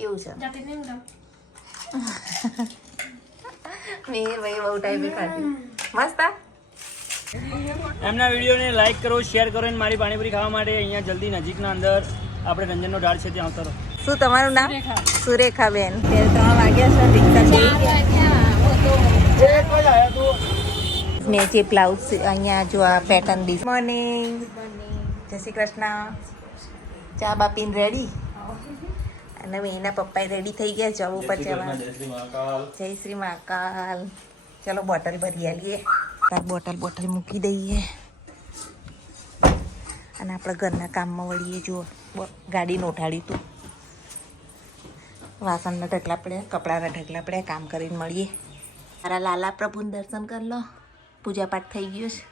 કેવું છે મેં ભાઈ બહુ ટાઈમે ખાધી મસ્ત એમના વિડીયોને લાઈક કરો શેર કરો અને મારી પાણીપુરી ખાવા માટે અહીંયા જલ્દી નજીકના અંદર આપણે રંજનનો ઢાળ છે ત્યાં આવતો રહો. શું તમારું નામ? સુરેખા બેન. 3 વાગ્યા છે મેં જે બ્લાઉઝ અહીંયા જો આ પેટર્ન ડીઝ મોર્નિંગ જય શ્રી કૃષ્ણ. ચા બાપીને રેડી અને એના પપ્પા રેડી થઈ ગયા જવું પર જવા. જય શ્રી મહાકાલ. ચલો બોટલ ભરી આલીએ. બોટલ મૂકી દઈએ અને આપણે ઘરના કામમાં વળીએ. જુઓ ગાડીને ઉઠાડી તું વાસણના ઢગલા પડ્યા કપડાના ઢગલા પડ્યા કામ કરીને મળીએ. મારા લાલા પ્રભુને દર્શન કરી લો. પૂજાપાઠ થઈ ગયો છે.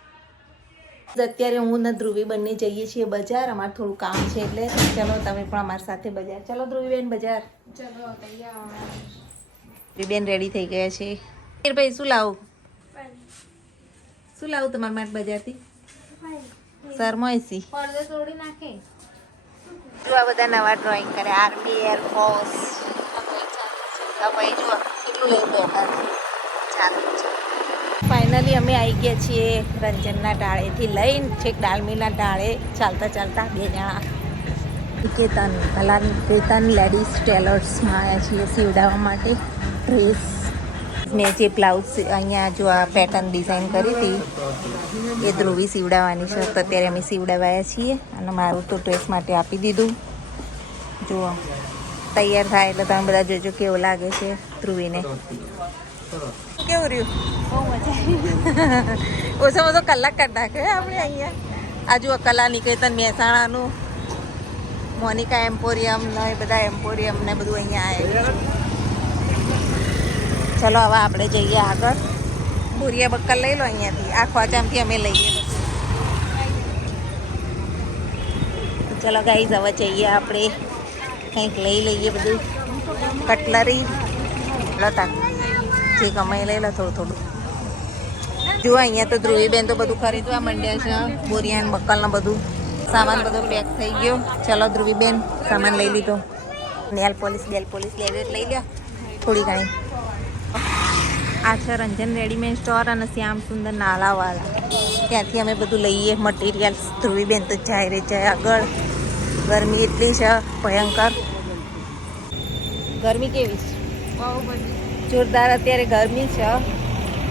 અત્યારે હું ને ધ્રુવી બંને જઈએ છીએ બજાર. અમારે થોડું કામ છે એટલે ચલો તમે પણ અમારી સાથે બજાર. ચલો ધ્રુવીબેન બજાર. ચલો ધ્રુવીબેન રેડી થઈ ગયા છે. ભાઈ શું લાવું તમારા માટે બજારથી? સરમોઈસી જો આ બધા નવા ડ્રોઈંગ કરે. આર્મી એરફોર્સ ભાઈ જુઓ કેટલું લઈને બેઠા ચાલુ છે. ફાઇનલી અમે આવી ગયા છીએ રંજનના ઢાળેથી લઈને છેક ડાલમીના ઢાળે ચાલતા 2 જણા. નિકેતન લેડીઝ ટેલર્સમાં આવ્યા છીએ સીવડાવવા માટે ડ્રેસ. મેં જે બ્લાઉઝ અહીંયા જો આ પેટર્ન ડિઝાઇન કરી હતી એ ધ્રુવી સીવડાવવાની છે. તો અત્યારે અમે સીવડાવ્યા છીએ અને મારું તો ડ્રેસ માટે આપી દીધું. જુઓ તૈયાર થાય એટલે તમે બધા જોજો કેવું લાગે છે ધ્રુવીને. કેવું રહ્યું? બહુ મજા ઓછામાં ઓછો કલાક કાઢ નાખ્યો આપણે અહીંયા. આ જુઓ કલા નિકેતન મહેસાણાનું મોનિકા એમ્પોરિયમ ને એ બધા એમ્પોરિયમ ને બધું અહીંયા આવે. ચલો હવે આપણે જઈએ આગળ. ભૂરિયા બક્કલ લઈ લો અહીંયાથી. આ ખોચામથી અમે લઈએ. ચલો ગાઈઝ હવે જઈએ આપણે કંઈક લઈ લઈએ બધું કટલરી લતા જે કમાઈ લઈ લો થોડું. જુઓ અહીંયા તો ધ્રુવીબેન તો બધું ખરીદવા માંડ્યા છે. બોરિયાન બક્કલને બધું સામાન બધો પેક થઈ ગયો. ચલો ધ્રુવીબેન સામાન લઈ લીધો. નેલ પોલિશ લેવી લઈ લો થોડી ઘણી. આ છે રંજન રેડીમેડ સ્ટોર અને શ્યામ સુંદર નાલાવાળા. ત્યાંથી અમે બધું લઈએ મટીરિયલ્સ. ધ્રુવીબેન તો જાય આગળ. ગરમી એટલી છે ભયંકર. ગરમી કેવી છે? બહુ બધી જોરદાર અત્યારે ગરમી છે.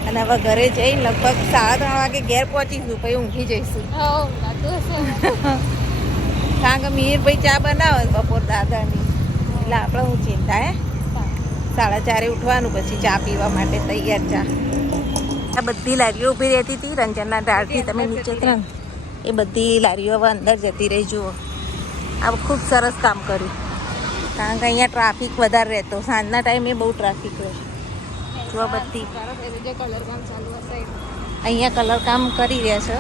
અને હવે ઘરે જઈ લગભગ 3:30 વાગે ઘેર પહોંચીશું. પછી ઊંઘી જઈશું. કારણ કે મિહિરભાઈ ચા બનાવે બપોર દાદાની એટલે આપણે હું ચિંતા 4:30 ઉઠવાનું પછી ચા પીવા માટે તૈયાર ચા. આ બધી લારીઓ ઊભી રહેતી હતી રંજનના ઢાળથી. તમે નીચે ત્રણ એ બધી લારીઓ હવે અંદર જતી રહી. જુઓ આ ખૂબ સરસ કામ કર્યું કારણ કે અહીંયા ટ્રાફિક વધારે રહેતો. સાંજના ટાઈમે બહુ ટ્રાફિક રહે. જુઓ બધી અહીંયા કલર કામ કરી રહ્યા છે.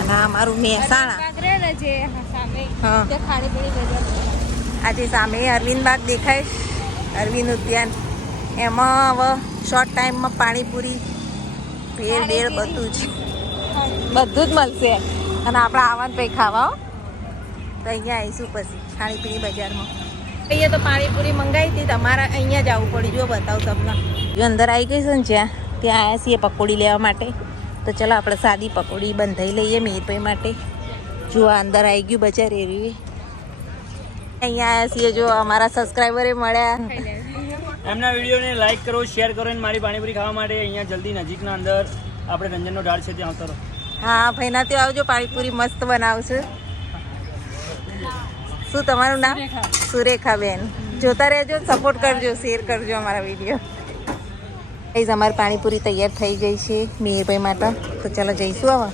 અને આ અમારું મહેસાણા. હા આજે સામે અરવિંદ બાગ દેખાય. અરવિંદ ઉદ્યાન એમાં હવે શોર્ટ ટાઈમમાં પાણીપુરી ભેળ બધું જ મળશે. અને આપણે આવવાનું પછી ખાવા તો અહીંયા આવીશું પછી ખાણીપીણી બજારમાં. અહીંયા તો પાણીપુરી મંગાવી હતી. તમારા અહીંયા જ આવવું પડ્યું. જો બતાવું તમને. જો અંદર આવી ગઈ છે ને ત્યાં આવ્યા છીએ પકોડી લેવા માટે. તો ચલો આપણે સાદી પકોડી બંધાઈ લઈએ મિહિરભાઈ માટે. જો અંદર આવી ગયું બજાર એવી. અહીંયા આવ્યા છીએ જો અમારા સબસ્ક્રાઈબરે મળ્યા. એમના વિડીયોને લાઈક કરો શેર કરો અને મારી પાણીપુરી ખાવા માટે અહીંયા જલ્દી નજીકના અંદર આપણે રંજનનો ઢાળ છે ત્યાં આવતો રહો. હા ભાઈના ત્યાં આવજો. પાણીપુરી મસ્ત બનાવશે. શું તમારું નામ? સુરેખા બેન. જોતા રહેજો સપોર્ટ કરજો શેર કરજો અમારા વિડીયો. ગાઈઝ અમારી પાણીપુરી તૈયાર થઈ ગઈ છે મિહિરભાઈ માટે. તો ચાલો જઈશું હવે.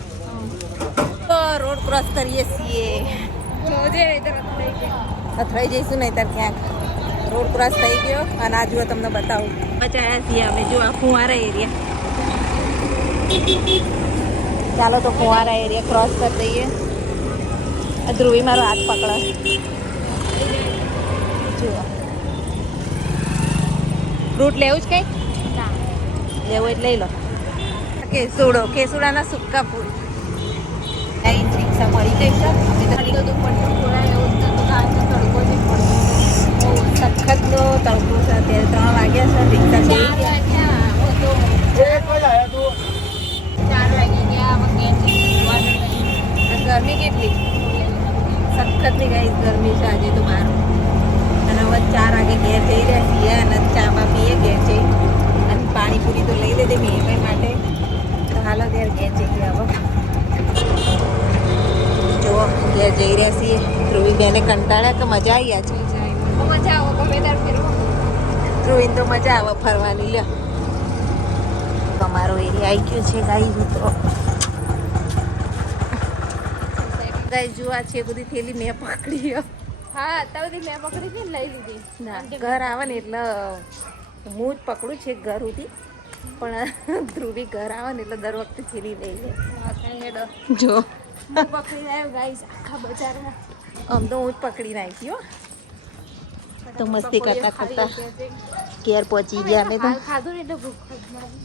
તો રોડ ક્રોસ કરીએ છીએ. અથડાઈ જઈશું નહીં ત્યારે ક્યાંક. રોડ ક્રોસ થઈ ગયો અને આ જુઓ તમને બતાવું. બચાયા છીએ અમે. જો આ ફુવારા એરિયા. ચાલો તો ફુવારા એરિયા ક્રોસ કરી દઈએ. ધ્રુવી મારો હાથ પકડો. જુઓ ફ્રૂટ લેવું જ કંઈ લેવું એટલે લઈ લો. કેસુડાના સુક્કા ફૂલ રિક્ષા મળી જઈશ. તડકો છે તો તડકો છે અત્યારે 3 વાગ્યા છે રિક્ષા જઈ ગયા ગરમી કેટલી સખતની ગાઈસ ગરમી છે આજે તો બહાર અને હવે 4 વાગે ઘેર જઈ રહ્યા છીએ અને ચા બા પીએ ઘેર જઈ અને પાણીપુરી તો લઈ લીધી મેં માટે તો હાલો ત્યારે ઘેર જઈએ હવે જો ઘેર જઈ રહ્યા છીએ ધ્રુવી બેને કંટાળ્યા કે મજા આવી છે મજા આવે ગમે ત્યારે ફેરવા ધ્રુવીને તો મજા આવે ફરવાની લ્યો તમારો એરિયા આવી ગયો છે ગાઈ મિત્રો ગાઈ જો આ છે બધી થેલી મેં પકડી હા અત્યાર સુધી મેં પકડી હતી ને લઈ લીધી ના ઘર આવે ને એટલે હું જ પકડું છે ઘર સુધી પણ ધ્રુવી ઘર આવે ને એટલે દર વખતે થેલી લઈ લે જો પકડી આવ્યો ગાઈસ આખા બજારમાં આમ તો હું જ પકડી નાખી હો તો મસ્તી કરતા કરતા ઘેર પહોંચી ગયા અમે તો ખાધું ને એટલે ભૂખ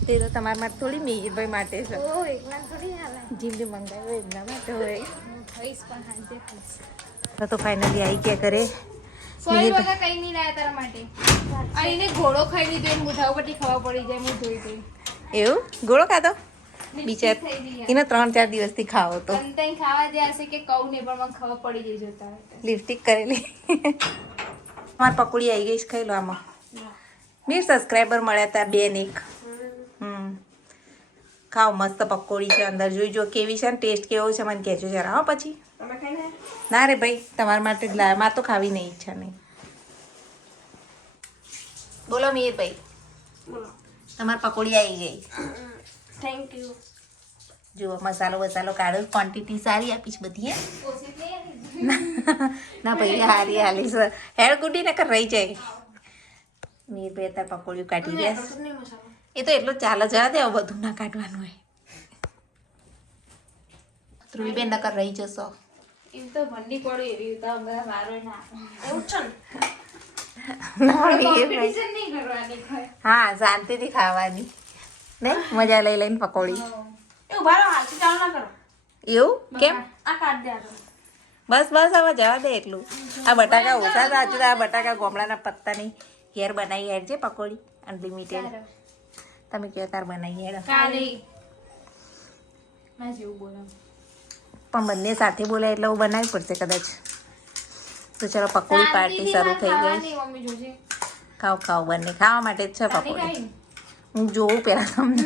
તે તો તમારા માટે થોડી મિહિરભાઈ માટે છે ઓ એકલા થોડી હાલે જીમડી મંગાવ્યો એમના માટે હોય ખાઈશ પણ હાંજે ખાઈશ તો ફાઇનલી આવી ગયા કરે સોરી વગર કઈ નહીં લાયા તારા માટે અને ઘોડો ખાઈ લીધો એને મુઠા ઉપરથી ખાવા પડી જાય હું જોઈ ગઈ એવું ગોળો ખાધો બિચાર એનો 3-4 દિવસથી ખાવો તો તઈ ખાવા જ્યાં હશે કે કહું નહીં પણ મને ખબર પડી જઈ જોતા લિપસ્ટિક કરેલી મારી પકોડી આવી ગઈ છે ખાઈ લો આમાં મેં સબસ્ક્રાઈબર મળ્યા હતા 2 ને 1 ખાઓ મસ્ત પકોડી છે અંદર જોઈજો કેવી છે ને ટેસ્ટ કેવો છે મને કહેજો જરા હો પછી ના રે ભાઈ તમારા માટે જ લાવ્યા મારે તો ખાવી નહીં ઈચ્છા નહીં બોલો મીરભાઈ તમારી પકોડી આવી ગઈ થેન્ક યુ જુઓ મસાલો વસાલો કાઢો ક્વોન્ટિટી સારી આપીશ બધી ના ભાઈ હારી હાલી સર હેડ ગુડી ને કર રહી જાય મીરભાઈ અત્યારે પકોડીઓ કાઢી ગયા એ તો એટલું ચાલે જવા દે બધું ના કાઢવાનું હોય ધ્રુવીબેન નકર રહી જશો એમ તો ભંડી પડું એવી તો બધા મારો ના એવું છે કોમ્પિટિશન નહીં કરવાની હા શાંતિથી ખાવાની નહીં મજા લઈ લઈને પકોડી એવું બારો હાલથી ચાલુ ના કરો એવું કેમ આ કાઢ દે બસ બસ હવે જવા દે એટલું આ બટાકા ઓછા સાચું આ બટાકા ગોમડાના પત્તા નહીં ઘેર બનાવી હેડ છે પકોડી અનલિમિટેડ તમે કહો તાર બનાવી હેડ કાલે મેં જેવું બોલાવ પણ બંને સાથે બોલાય એટલે હું બનાવવી પડશે કદાચ તો ચલો પકોડી પાર્ટી શરૂ થઈ ગઈ મમ્મી જોજે ખાઓ ખાઓ બંને ખાવા માટે જ છે પકોડી હું જોઉં પહેલાં તમને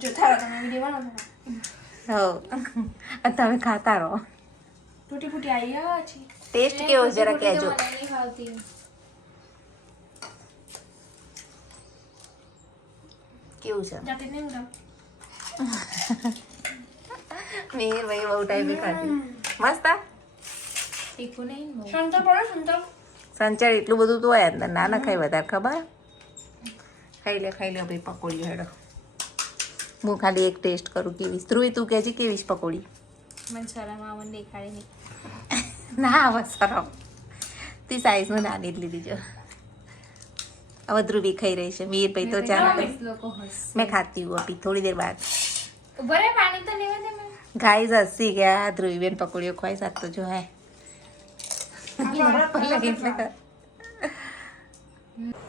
જો થારો તમે વિડિયો બનાવો હો તમે ખાતા રહો ટૂટી ફૂટી આવી ગયા છે ટેસ્ટ કેવો જરા કહેજો નહીં ખાવતી કેવું છે જાતે નહીં ઉડાવ મેર ભાઈ બહુ ટાઈમે ખાધી મસ્ત આ તીખું નહીં સંતર પડો સંતર સંચાર એટલું બધું તો હોય અંદર ના ના ખાઈ વધારે ખબર ખાઈ લે ભાઈ પકોડી હેડો હું ખાલી એક ટેસ્ટ કરું કેવી ધ્રુવી તું કહેજે કેવી પકોડી મને શરમ આવે મને દેખાડે નહીં ના હવે સરમ તી સાઈઝમાં નાની જ લીધી જો હવે ધ્રુવી ખાઈ રહી છે મીર ભાઈ તો ચાલો લોકો હસ મેં ખાતી હું અભી થોડી દેર બાદ બરે પાણી તો લેવા દે મને ગાઈઝ હસી ગયા ધ્રુવીબેન પકોડીઓ ખવાઈ સાથ તો જો હે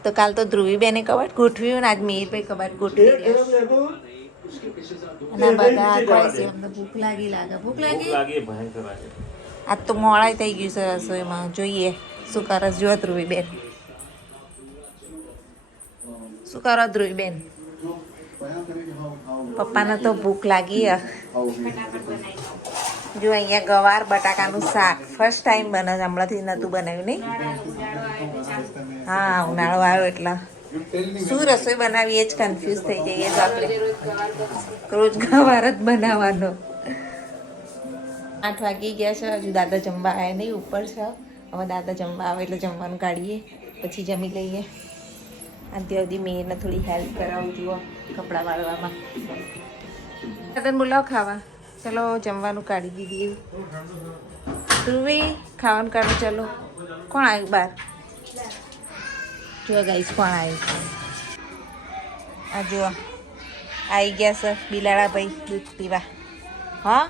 તો કાલ તો ધ્રુવીબેને કબાટ ગોઠવ્યું ને આજ મીરભાઈ કબાટ ગોઠવી રહ્યા અને બધા ખાય છે અમને ભૂખ લાગી આજ તો મોડાઈ થઈ ગયું છે રસોઈમાં જોઈએ શું કરસ જો ધ્રુવીબેન શું કરો ધ્રુવીબેન પપ્પાને તો ભૂખ લાગી જો અહીંયા ગવાર બટાકાનું શાક ફર્સ્ટ ટાઈમ બને હમણાંથી નહોતું બનાવ્યું નહીં હા ઉનાળો આવ્યો એટલે શું રસોઈ બનાવી એ જ કન્ફ્યુઝ થઈ જઈએ તો આપણે રોજ ગવાર જ બનાવવાનો 8 વાગી ગયા છે હજુ દાદા જમવા આવ્યા નહીં ઉપર છે હવે દાદા જમવા આવે એટલે જમવાનું કાઢીએ પછી જમી લઈએ અત્યાર સુધી મેરને થોડી હેલ્પ કરાવું જુઓ કપડાં વાળવામાં દાદાને બોલાવો ખાવા ચલો જમવાનું કાઢી દીધી ધ્રુવી ખાવાનું કાઢો ચલો કોણ આવ્યું બહાર જો ગાઈસ કોણ આવ્યું આ જુઓ આવી ગયા સર બિલાડા ભાઈ દૂધ પીવા હા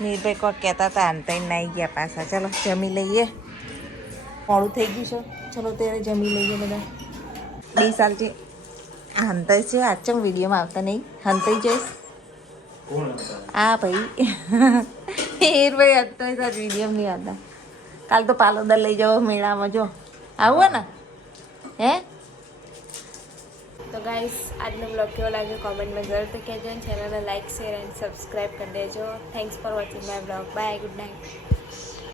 નીરભાઈ કોક કહેતા હતા અંતાઈને આવી ગયા પાછા ચલો જમી લઈએ મોડું થઈ ગયું છે. ચલો ત્યારે જમી લઈએ બધા. 2 સાલ છે હંતાઈ છે. આચમ વિડીયોમાં આવતા નહીં. હંતાઈ જઈશ. હા ભાઈ હીરભાઈ હંતાઈ સાથ વિડીયો નહીં આવતા. કાલ તો પાલોદર લઈ જાઓ મેળામાં. જો આવું ને હે. તો ગાઈસ આજનો બ્લોગ કેવો લાગ્યો કોમેન્ટમાં જરૂરથી કહેજો. ચેનલને લાઈક શેર એન્ડ સબસ્ક્રાઈબ કરી દેજો. Thanks for watching my blog. Bye. Good night.